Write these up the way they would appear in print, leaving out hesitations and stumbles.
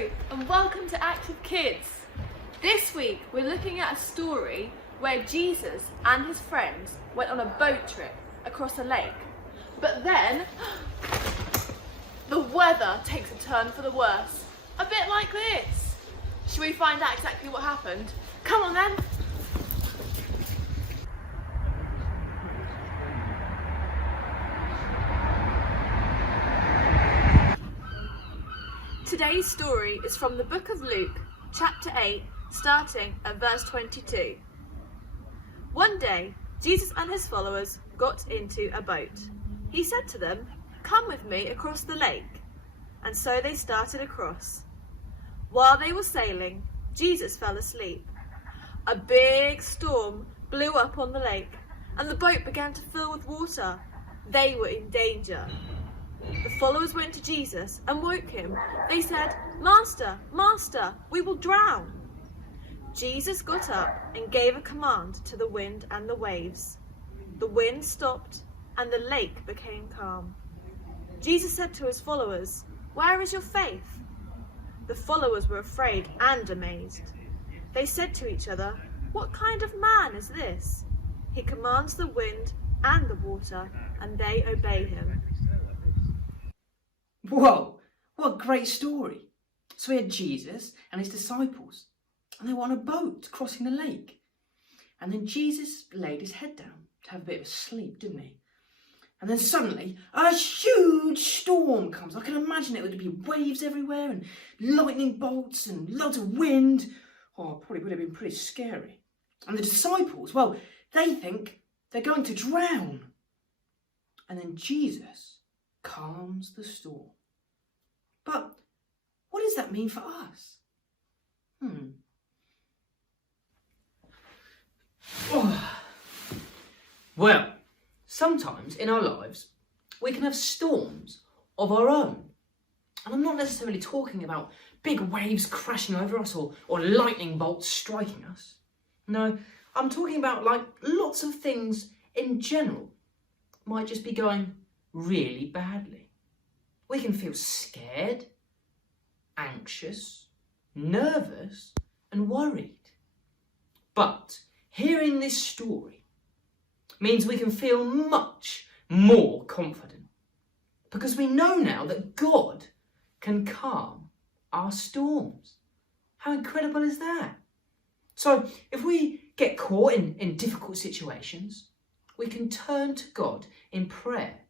Hello and welcome to Active Kids. This week we're looking at a story where Jesus and his friends went on a boat trip across a lake. But then the weather takes a turn for the worse. A bit like this. Shall we find out exactly what happened? Come on then. Today's story is from the book of Luke, chapter 8, starting at verse 22. One day, Jesus and his followers got into a boat. He said to them, "Come with me across the lake." And so they started across. While they were sailing, Jesus fell asleep. A big storm blew up on the lake, and the boat began to fill with water. They were in danger. The followers went to Jesus and woke him. They said, "Master, Master, we will drown." Jesus got up and gave a command to the wind and the waves. The wind stopped and the lake became calm. Jesus said to his followers, "Where is your faith?" The followers were afraid and amazed. They said to each other, "What kind of man is this? He commands the wind and the water, and they obey him." Whoa, what a great story. So we had Jesus and his disciples, and they were on a boat crossing the lake. And then Jesus laid his head down to have a bit of a sleep, didn't he? And then suddenly a huge storm comes. I can imagine it would be waves everywhere and lightning bolts and loads of wind. Oh, it probably would have been pretty scary. And the disciples, well, they think they're going to drown. And then Jesus calms the storm. But what does that mean for us? Well, sometimes in our lives we can have storms of our own. And I'm not necessarily talking about big waves crashing over us or lightning bolts striking us. No, I'm talking about like lots of things in general might just be going really badly. We can feel scared, anxious, nervous, and worried. But hearing this story means we can feel much more confident because we know now that God can calm our storms. How incredible is that? So if we get caught in difficult situations, we can turn to God in prayer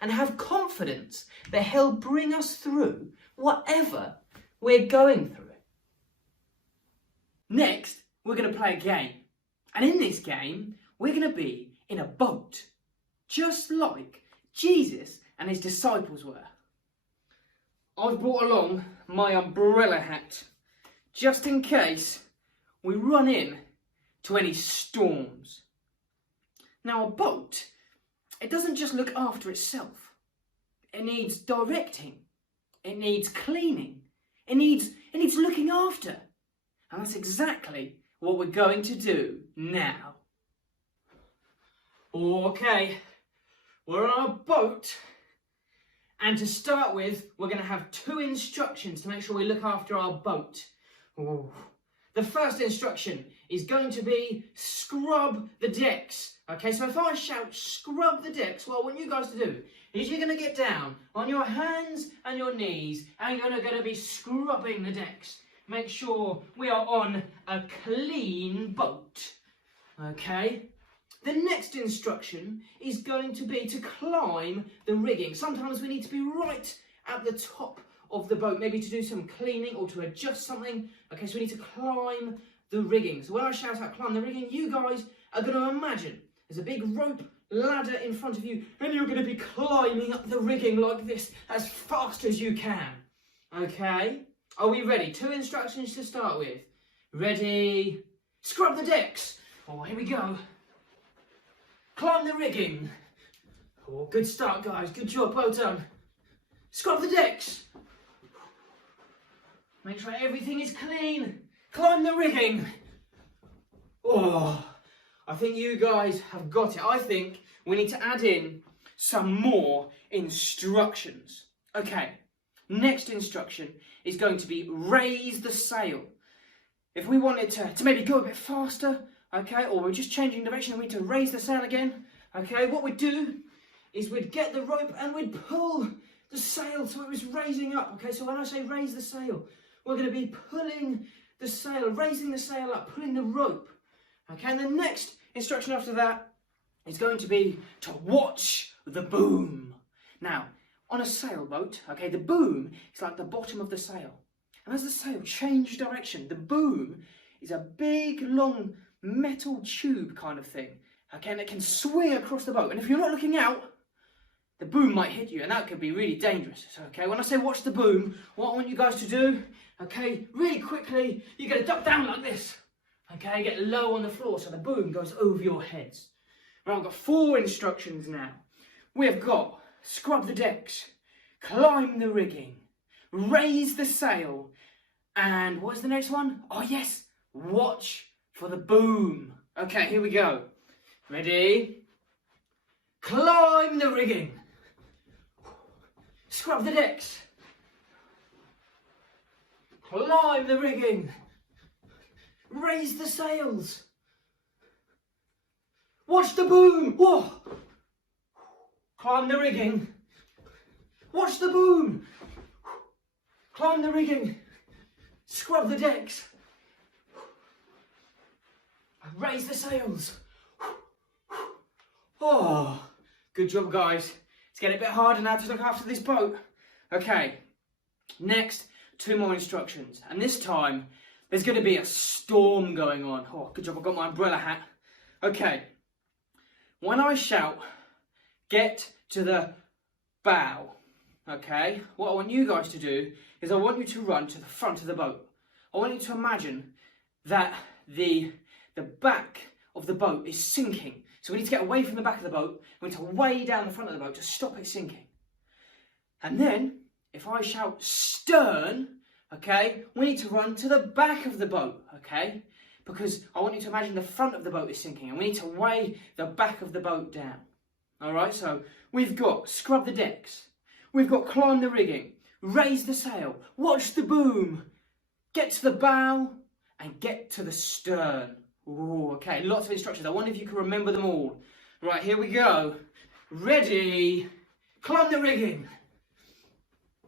and have confidence that he'll bring us through whatever we're going through. Next, we're going to play a game. And in this game, we're going to be in a boat, just like Jesus and his disciples were. I've brought along my umbrella hat, just in case we run in to any storms. Now, a boat, it doesn't just look after itself. It needs directing. It needs cleaning. It needs looking after. And that's exactly what we're going to do now. Okay, we're on a boat. And to start with, we're going to have 2 instructions to make sure we look after our boat. Ooh. The first instruction is going to be scrub the decks. Okay, so if I shout scrub the decks, what I want you guys to do is you're going to get down on your hands and your knees and you're going to be scrubbing the decks. Make sure we are on a clean boat. Okay? The next instruction is going to be to climb the rigging. Sometimes we need to be right at the top of the boat, maybe to do some cleaning or to adjust something. Okay, so we need to climb the rigging. So when I shout out climb the rigging, you guys are going to imagine there's a big rope ladder in front of you and you're going to be climbing up the rigging like this as fast as you can. Okay, are we ready? 2 instructions to start with. Ready? Scrub the decks. Oh, here we go. Climb the rigging. Oh, good start, guys. Good job. Well done. Scrub the decks. Make sure everything is clean. Climb the rigging. Oh, I think you guys have got it. I think we need to add in some more instructions. Okay, Next instruction is going to be raise the sail. If we wanted to maybe go a bit faster, okay, or we're just changing direction and we need to raise the sail again, okay, what we'd do is we'd get the rope and we'd pull the sail so it was raising up, okay? So when I say raise the sail, we're going to be pulling the sail, raising the sail up, pulling the rope, okay? And the next instruction after that is going to be to watch the boom. Now, on a sailboat, okay, the boom is like the bottom of the sail. And as the sail changes direction, the boom is a big, long metal tube kind of thing, okay, and it can swing across the boat. And if you're not looking out, the boom might hit you, and that could be really dangerous, okay? When I say watch the boom, what I want you guys to do, okay, really quickly, you're going to duck down like this, okay, get low on the floor so the boom goes over your heads. Right, I've got 4 instructions now. We've got scrub the decks, climb the rigging, raise the sail, and what's the next one? Oh yes, watch for the boom. Okay, here we go. Ready? Climb the rigging, scrub the decks, climb the rigging, raise the sails, watch the boom. Whoa. Climb the rigging, watch the boom, climb the rigging, scrub the decks, raise the sails. Oh, good job, guys. It's getting a bit harder now to look after this boat. Okay, next, 2 more instructions. And this time, there's going to be a storm going on. Oh, good job, I've got my umbrella hat. Okay, when I shout, get to the bow, okay, what I want you guys to do is I want you to run to the front of the boat. I want you to imagine that the back of the boat is sinking. So we need to get away from the back of the boat. We need to way down the front of the boat to stop it sinking. And then, if I shout stern, okay, we need to run to the back of the boat, okay? Because I want you to imagine the front of the boat is sinking and we need to weigh the back of the boat down. Alright, so we've got scrub the decks, we've got climb the rigging, raise the sail, watch the boom, get to the bow, and get to the stern. Ooh, okay, lots of instructions. I wonder if you can remember them all. Right, here we go. Ready, climb the rigging.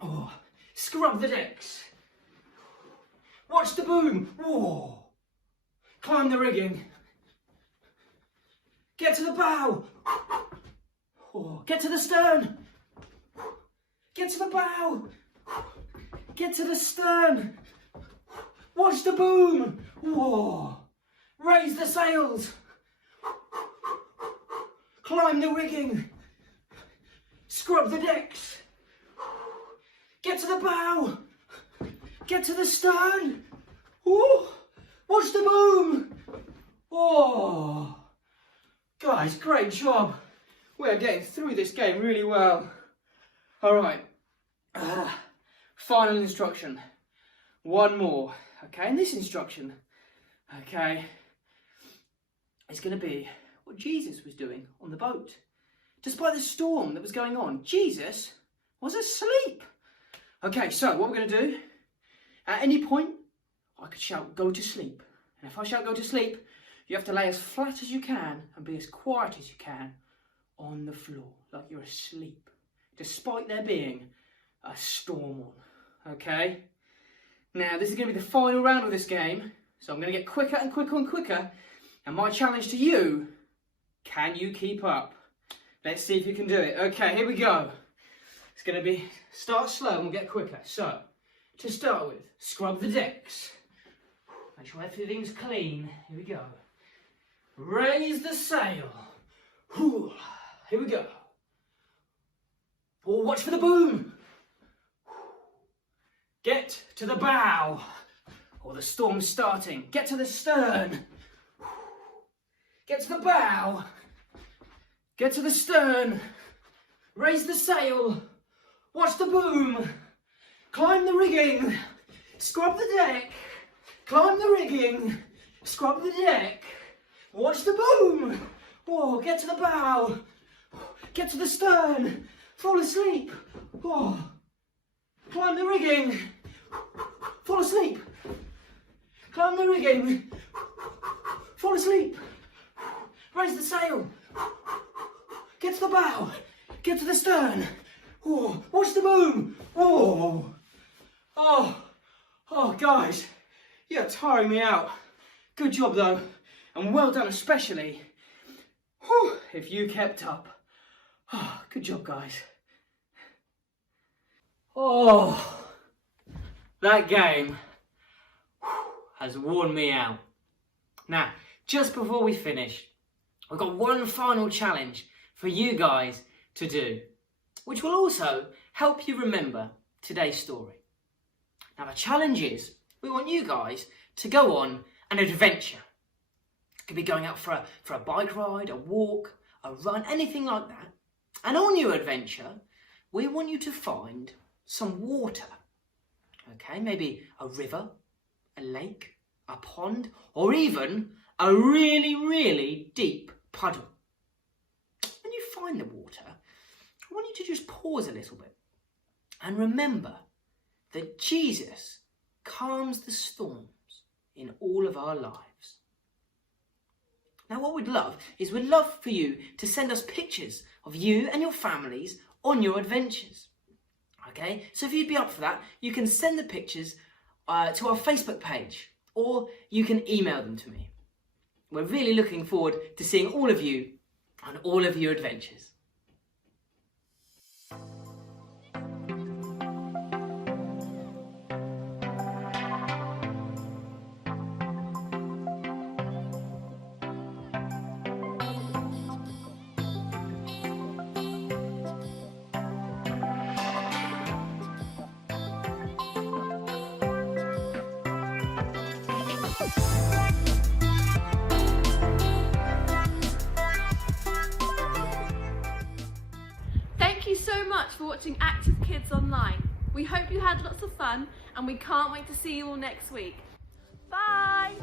Oh, scrub the decks. Watch the boom. Whoa. Climb the rigging. Get to the bow. Oh, get to the stern. Get to the bow. Get to the stern. Watch the boom. Whoa. Raise the sails. Climb the rigging. Scrub the decks. Get to the bow. Get to the stern. Ooh. Watch the boom. Oh. Guys, great job. We're getting through this game really well. Alright. Final instruction. 1 more. Okay, and this instruction, okay, it's going to be what Jesus was doing on the boat. Despite the storm that was going on, Jesus was asleep. Okay, so what we're going to do, at any point, I could shout, go to sleep. And if I shout, go to sleep, you have to lay as flat as you can and be as quiet as you can on the floor, like you're asleep, despite there being a storm on. Okay? Now, this is going to be the final round of this game, so I'm going to get quicker and quicker and quicker. And my challenge to you, can you keep up? Let's see if you can do it. Okay, here we go. It's going to be, start slow and we'll get quicker. So, to start with, scrub the decks. Make sure everything's clean. Here we go. Raise the sail. Here we go. Oh, watch for the boom. Get to the bow. Oh, the storm's starting. Get to the stern. Get to the bow. Get to the stern. Raise the sail. Watch the boom. Climb the rigging. Scrub the deck. Climb the rigging. Scrub the deck. Watch the boom. Oh, get to the bow. Get to the stern. Fall asleep. Oh. Climb the rigging. Fall asleep. Climb the rigging. Fall asleep. Raise the sail. Get to the bow. Get to the stern. Oh, watch the boom. Oh, guys, you're tiring me out. Good job though, and well done especially. Whew, if you kept up. Oh, good job, guys. Oh, that game has worn me out. Now, just before we finish, I've got one final challenge for you guys to do, which will also help you remember today's story. Now, the challenge is we want you guys to go on an adventure. It could be going out for a bike ride, a walk, a run, anything like that. And on your adventure, we want you to find some water. Okay, maybe a river, a lake, a pond, or even a really, really deep puddle. When you find the water, I want you to just pause a little bit and remember that Jesus calms the storms in all of our lives. Now, what we'd love for you to send us pictures of you and your families on your adventures. Okay, so if you'd be up for that, you can send the pictures to our Facebook page, or you can email them to me. We're really looking forward to seeing all of you on all of your adventures. Thank you so much for watching ActiveKids Online. We hope you had lots of fun and we can't wait to see you all next week. Bye!